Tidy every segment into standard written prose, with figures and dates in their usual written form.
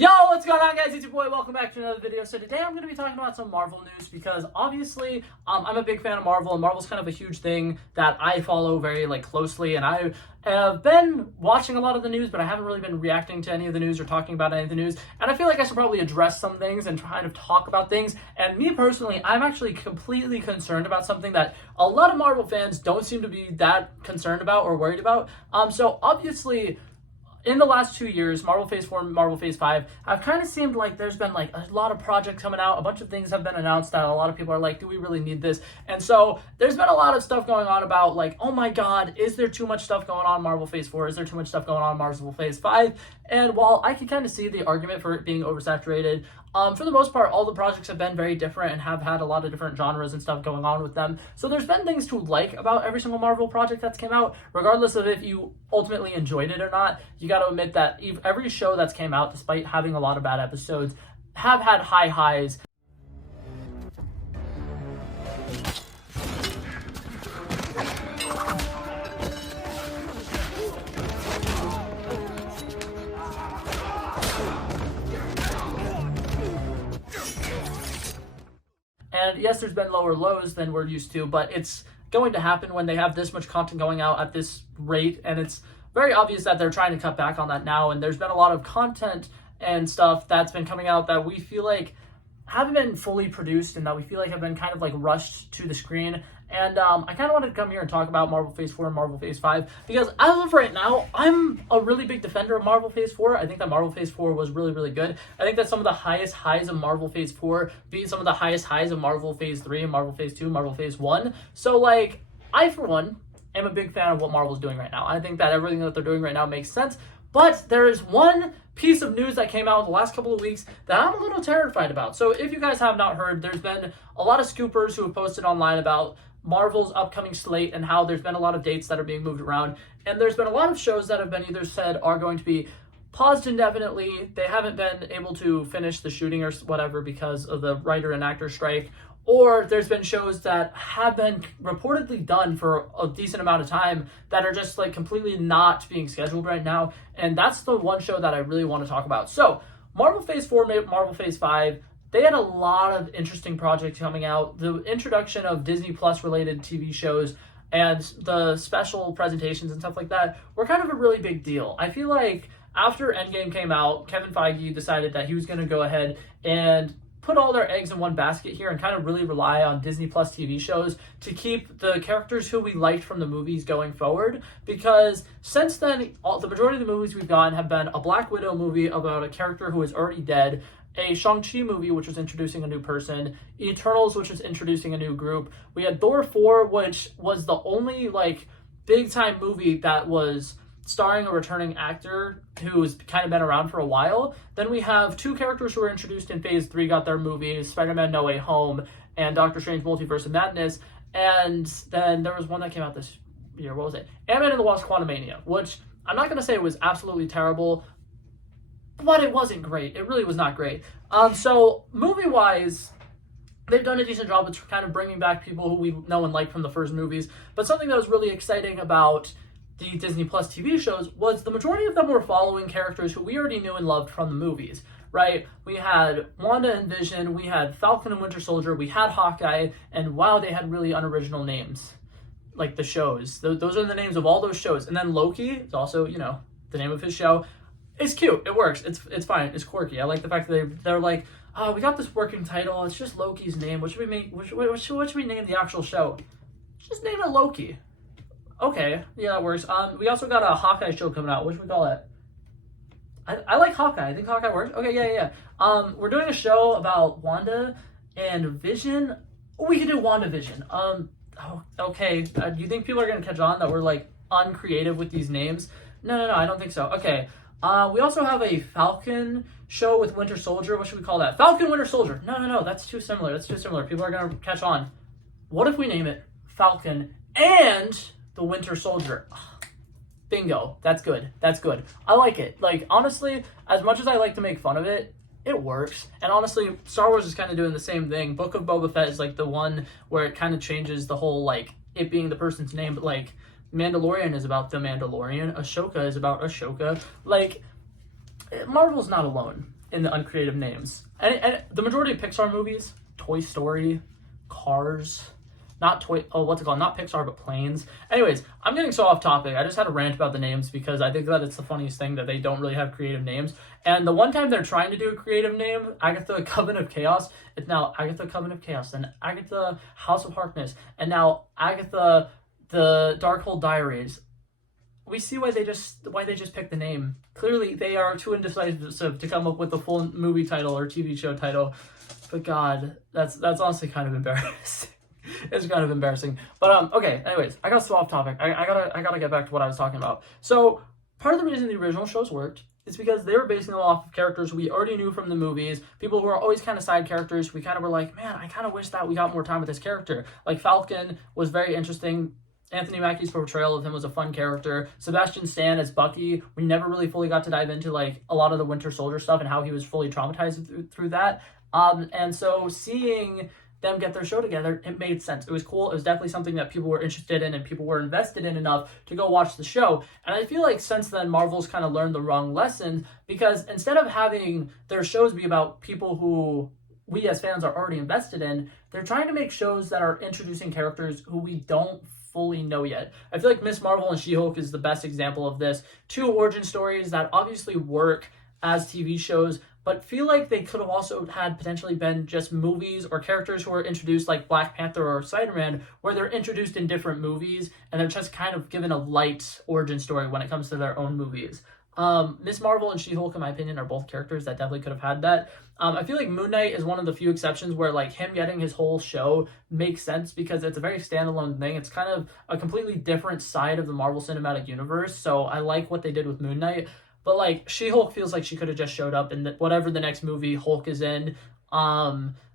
Yo, what's going on, guys? It's your boy. Welcome back to another video. So today I'm going to be talking about some Marvel news because obviously I'm a big fan of Marvel, and Marvel's kind of a huge thing that I follow very closely, and I have been watching a lot of the news, but I haven't really been reacting to any of the news or talking about any of the news, and I feel like I should probably address some things and kind of talk about things. And me personally, I'm actually completely concerned about something that a lot of Marvel fans don't seem to be that concerned about or worried about. So obviously, in the last 2 years, Marvel Phase 4 and Marvel Phase 5 have kind of seemed like there's been a lot of projects coming out. A bunch of things have been announced that a lot of people are like, do we really need this? And so there's been a lot of stuff going on about oh my God, is there too much stuff going on in Marvel Phase 4? Is there too much stuff going on in Marvel Phase 5? And while I can kind of see the argument for it being oversaturated, for the most part, all the projects have been very different and have had a lot of different genres and stuff going on with them. So there's been things to like about every single Marvel project that's came out, regardless of if you ultimately enjoyed it or not. You got to admit that every show that's came out, despite having a lot of bad episodes, have had high highs. And yes, there's been lower lows than we're used to, but it's going to happen when they have this much content going out at this rate, and it's very obvious that they're trying to cut back on that now. And there's been a lot of content and stuff that's been coming out that we feel like haven't been fully produced and that we feel like have been kind of rushed to the screen. And I kind of wanted to come here and talk about Marvel Phase 4 and Marvel Phase 5 because as of right now, I'm a really big defender of Marvel Phase 4. I think that Marvel Phase 4 was really, really good. I think that some of the highest highs of Marvel Phase 4 beat some of the highest highs of Marvel Phase 3 and Marvel Phase 2, Marvel Phase 1. So I, for one, am a big fan of what Marvel's doing right now. I think that everything that they're doing right now makes sense. But there is one piece of news that came out in the last couple of weeks that I'm a little terrified about. So if you guys have not heard, there's been a lot of scoopers who have posted online about Marvel's upcoming slate and how there's been a lot of dates that are being moved around. And there's been a lot of shows that have been either said are going to be paused indefinitely. They haven't been able to finish the shooting or whatever because of the writer and actor strike. Or there's been shows that have been reportedly done for a decent amount of time that are just completely not being scheduled right now. And that's the one show that I really want to talk about. So Marvel Phase 4, Marvel Phase 5, they had a lot of interesting projects coming out. The introduction of Disney Plus related TV shows and the special presentations and stuff like that were kind of a really big deal. I feel like after Endgame came out, Kevin Feige decided that he was going to go ahead and put all their eggs in one basket here and kind of really rely on Disney Plus TV shows to keep the characters who we liked from the movies going forward. Because since then, the majority of the movies we've gotten have been a Black Widow movie about a character who is already dead, a Shang-Chi movie, which was introducing a new person, Eternals, which was introducing a new group. We had Thor 4, which was the only big-time movie that was starring a returning actor who's kind of been around for a while. Then we have two characters who were introduced in Phase 3, got their movies, Spider-Man No Way Home and Doctor Strange Multiverse of Madness. And then there was one that came out this year. What was it? Ant-Man and the Wasp: Quantumania, which I'm not going to say it was absolutely terrible, but it wasn't great. It really was not great. So movie-wise, they've done a decent job of kind of bringing back people who we know and like from the first movies. But something that was really exciting about the Disney Plus TV shows was the majority of them were following characters who we already knew and loved from the movies, right? We had Wanda and Vision, we had Falcon and Winter Soldier, we had Hawkeye, and wow, they had really unoriginal names, the shows. Those are the names of all those shows. And then Loki is also, the name of his show. It's cute. It works. It's fine. It's quirky. I like the fact that they're like, oh, we got this working title. It's just Loki's name. What should we make? What should we name the actual show? Just name it Loki. Okay, yeah, that works. We also got a Hawkeye show coming out. What should we call it? I like Hawkeye. I think Hawkeye works. Okay, yeah. We're doing a show about Wanda and Vision. We could do WandaVision. Okay. Do you think people are gonna catch on that we're uncreative with these names? No, I don't think so. Okay. We also have a Falcon show with Winter Soldier. What should we call that? Falcon Winter Soldier. No, that's too similar. People are going to catch on. What if we name it Falcon and the Winter Soldier? Bingo. That's good. I like it. Honestly, as much as I like to make fun of it, it works. And honestly, Star Wars is kind of doing the same thing. Book of Boba Fett is the one where it kind of changes the whole it being the person's name, but Mandalorian is about the Mandalorian. Ahsoka is about Ahsoka. Marvel's not alone. in the uncreative names. And the majority of Pixar movies, Toy Story, Cars, not not Pixar, but Planes. Anyways, I'm getting so off topic. I just had a rant about the names because I think that it's the funniest thing that they don't really have creative names. And the one time they're trying to do a creative name, Agatha Coven of Chaos, it's now Agatha Coven of Chaos, then Agatha House of Harkness, and now Agatha the Darkhold Diaries. We see why they just picked the name. Clearly, they are too indecisive to come up with the full movie title or TV show title. But God, that's honestly kind of embarrassing. It's kind of embarrassing. But okay. Anyways, I got so off topic. I gotta get back to what I was talking about. So part of the reason the original shows worked is because they were basing them off of characters we already knew from the movies. People who are always kind of side characters. We kind of were like, man, I kind of wish that we got more time with this character. Like Falcon was very interesting. Anthony Mackie's portrayal of him was a fun character. Sebastian Stan as Bucky, we never really fully got to dive into like a lot of the Winter Soldier stuff and how he was fully traumatized through that. And so seeing them get their show together, it made sense. It was cool. It was definitely something that people were interested in and people were invested in enough to go watch the show. And I feel like since then, Marvel's kind of learned the wrong lesson because instead of having their shows be about people who we as fans are already invested in, they're trying to make shows that are introducing characters who we don't fully know yet. I feel like Ms. Marvel and She-Hulk is the best example of this. Two origin stories that obviously work as TV shows, but feel like they could have also had potentially been just movies or characters who were introduced like Black Panther or Spider-Man, where they're introduced in different movies and they're just kind of given a light origin story when it comes to their own movies. Ms. Marvel and She-Hulk, in my opinion, are both characters that definitely could have had that. I feel like Moon Knight is one of the few exceptions where like him getting his whole show makes sense because it's a very standalone thing. It's kind of a completely different side of the Marvel Cinematic Universe. So I like what they did with Moon Knight. But like She-Hulk feels like she could have just showed up in whatever the next movie Hulk is in.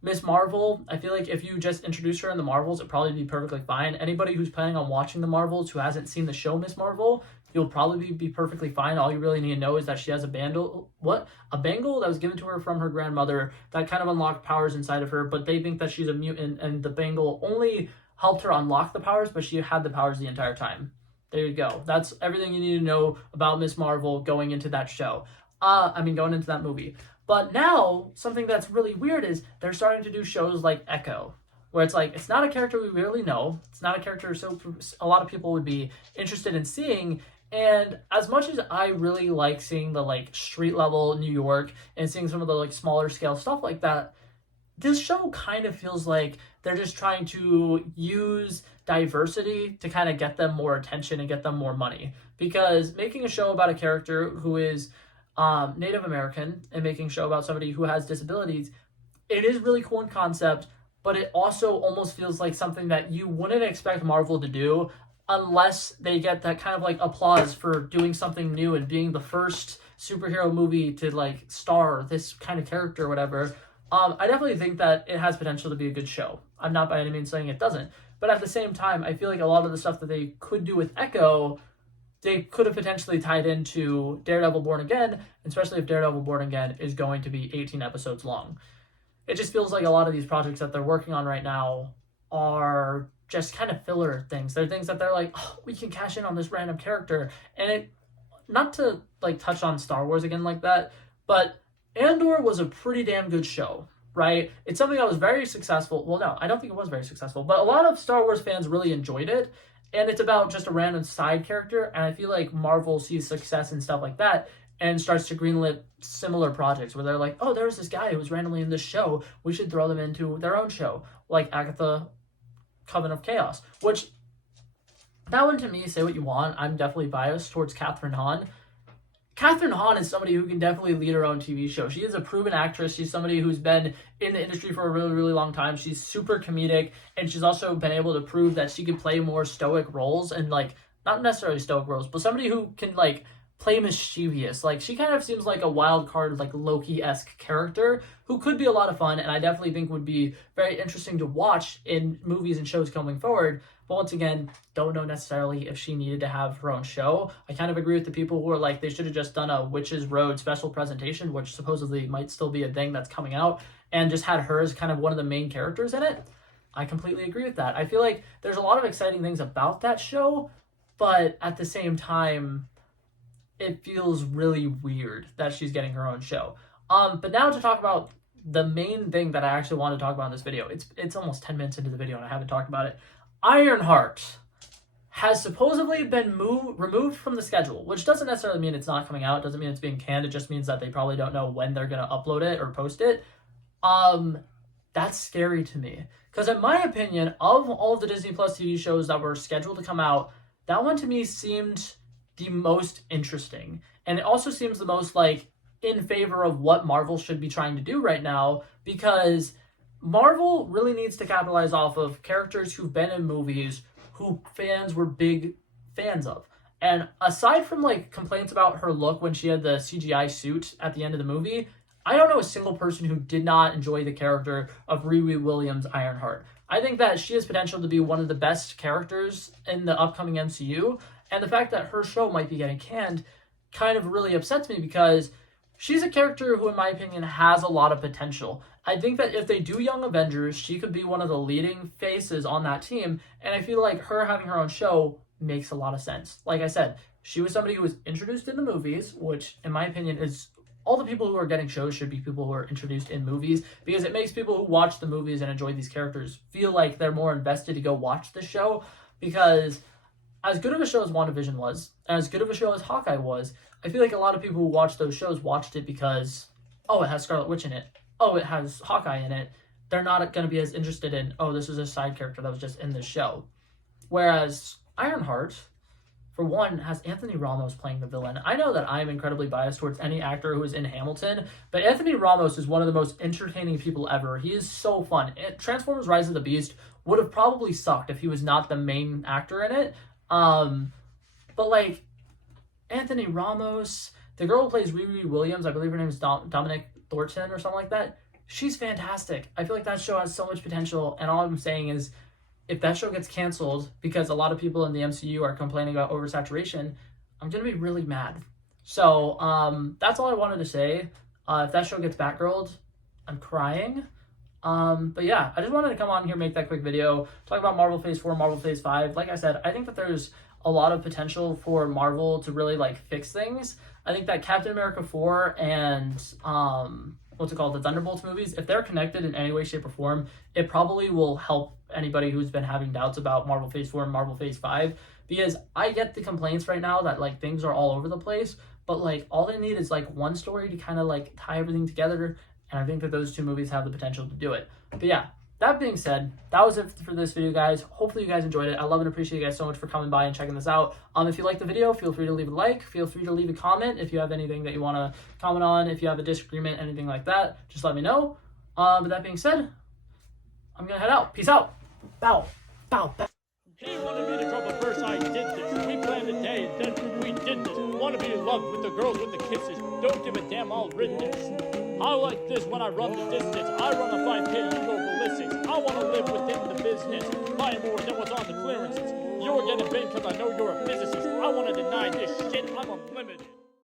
Ms. Marvel, I feel like if you just introduce her in the Marvels, it'd probably be perfectly fine. Anybody who's planning on watching the Marvels who hasn't seen the show Ms. Marvel, you'll probably be perfectly fine. All you really need to know is that she has a bangle that was given to her from her grandmother that kind of unlocked powers inside of her, but they think that she's a mutant and the bangle only helped her unlock the powers, but she had the powers the entire time. There you go. That's everything you need to know about Ms. Marvel going into that show. Going into that movie. But now, something that's really weird is they're starting to do shows like Echo, where it's like, it's not a character we really know. It's not a character so a lot of people would be interested in seeing. And as much as I really like seeing the like street level New York and seeing some of the like smaller scale stuff like that, this show kind of feels like they're just trying to use diversity to kind of get them more attention and get them more money. Because making a show about a character who is Native American and making a show about somebody who has disabilities, it is really cool in concept, but it also almost feels like something that you wouldn't expect Marvel to do unless they get that kind of like applause for doing something new and being the first superhero movie to like star this kind of character or whatever. I definitely think that it has potential to be a good show. I'm not by any means saying it doesn't. But at the same time, I feel like a lot of the stuff that they could do with Echo, they could have potentially tied into Daredevil Born Again, especially if Daredevil Born Again is going to be 18 episodes long. It just feels like a lot of these projects that they're working on right now are just kind of filler things. They're things that they're like, oh, we can cash in on this random character. And it, not to like touch on Star Wars again like that, but Andor was a pretty damn good show, right? It's something that was very successful. Well, no, I don't think it was very successful, but a lot of Star Wars fans really enjoyed it. And it's about just a random side character. And I feel like Marvel sees success and stuff like that and starts to greenlit similar projects where they're like, oh, there's this guy who was randomly in this show. We should throw them into their own show, like Agatha Coven of Chaos, which that one to me, say what you want, I'm definitely biased towards Catherine Hahn. Catherine Hahn is somebody who can definitely lead her own TV show. She is a proven actress. She's somebody who's been in the industry for a really, really long time. She's super comedic, and she's also been able to prove that she can play more stoic roles and, like, not necessarily stoic roles, but somebody who can, like, play mischievous. Like, she kind of seems like a wild card, like, Loki-esque character who could be a lot of fun, and I definitely think would be very interesting to watch in movies and shows coming forward. But once again, don't know necessarily if she needed to have her own show. I kind of agree with the people who are like, they should have just done a Witches Road special presentation, which supposedly might still be a thing that's coming out, and just had her as kind of one of the main characters in it. I completely agree with that. I feel like there's a lot of exciting things about that show, but at the same time, it feels really weird that she's getting her own show. But now to talk about the main thing that I actually want to talk about in this video. It's almost 10 minutes into the video and I haven't talked about it. Ironheart has supposedly been removed from the schedule, which doesn't necessarily mean it's not coming out. It doesn't mean it's being canned. It just means that they probably don't know when they're going to upload it or post it. That's scary to me. Because in my opinion, of all of the Disney Plus TV shows that were scheduled to come out, that one to me seemed the most interesting. And it also seems the most like in favor of what Marvel should be trying to do right now, because Marvel really needs to capitalize off of characters who've been in movies who fans were big fans of. And aside from like complaints about her look when she had the CGI suit at the end of the movie, I don't know a single person who did not enjoy the character of Riri Williams Ironheart. I think that she has potential to be one of the best characters in the upcoming MCU, and the fact that her show might be getting canned kind of really upsets me, because she's a character who, in my opinion, has a lot of potential. I think that if they do Young Avengers, she could be one of the leading faces on that team, and I feel like her having her own show makes a lot of sense. Like I said, she was somebody who was introduced in the movies, which, in my opinion, is all the people who are getting shows should be people who are introduced in movies, because it makes people who watch the movies and enjoy these characters feel like they're more invested to go watch the show, because as good of a show as WandaVision was, and as good of a show as Hawkeye was, I feel like a lot of people who watched those shows watched it because, oh, it has Scarlet Witch in it. Oh, it has Hawkeye in it. They're not going to be as interested in, oh, this is a side character that was just in this show. Whereas Ironheart, for one, has Anthony Ramos playing the villain. I know that I'm incredibly biased towards any actor who is in Hamilton, but Anthony Ramos is one of the most entertaining people ever. He is so fun. Transformers Rise of the Beast would have probably sucked if he was not the main actor in it. But like, Anthony Ramos, the girl who plays Riri Williams, I believe her name is Dominic Thornton or something like that, she's fantastic. I feel like that show has so much potential, and all I'm saying is, if that show gets canceled because a lot of people in the MCU are complaining about oversaturation, I'm going to be really mad. So that's all I wanted to say. If that show gets Batgirled, I'm crying. But yeah, I just wanted to come on here, make that quick video, talk about Marvel Phase 4, Marvel Phase 5. Like I said, I think that there's a lot of potential for Marvel to really like fix things. I think that Captain America 4 and the Thunderbolts movies, if they're connected in any way, shape, or form, it probably will help anybody who's been having doubts about Marvel Phase 4 and Marvel Phase 5, because I get the complaints right now that like things are all over the place, but like all they need is like one story to kind of like tie everything together, and I think that those two movies have the potential to do it. But yeah, that being said, that was it for this video, guys. Hopefully you guys enjoyed it. I love and appreciate you guys so much for coming by and checking this out. If you liked the video, feel free to leave a like. Feel free to leave a comment if you have anything that you want to comment on. If you have a disagreement, anything like that, just let me know. But that being said, I'm going to head out. Peace out. Bow. Bow. Bow. He wanted me to trouble first, I did this. We planned a day, and then we did this. Want to be in love with the girls with the kisses. Don't give a damn, I'll rid this. I like this when I run the distance. I run a 5K, you go ballistics. I want to live within the business. Buy more than what's on the clearances. You're getting big because I know you're a physicist. I want to deny this shit, I'm unlimited.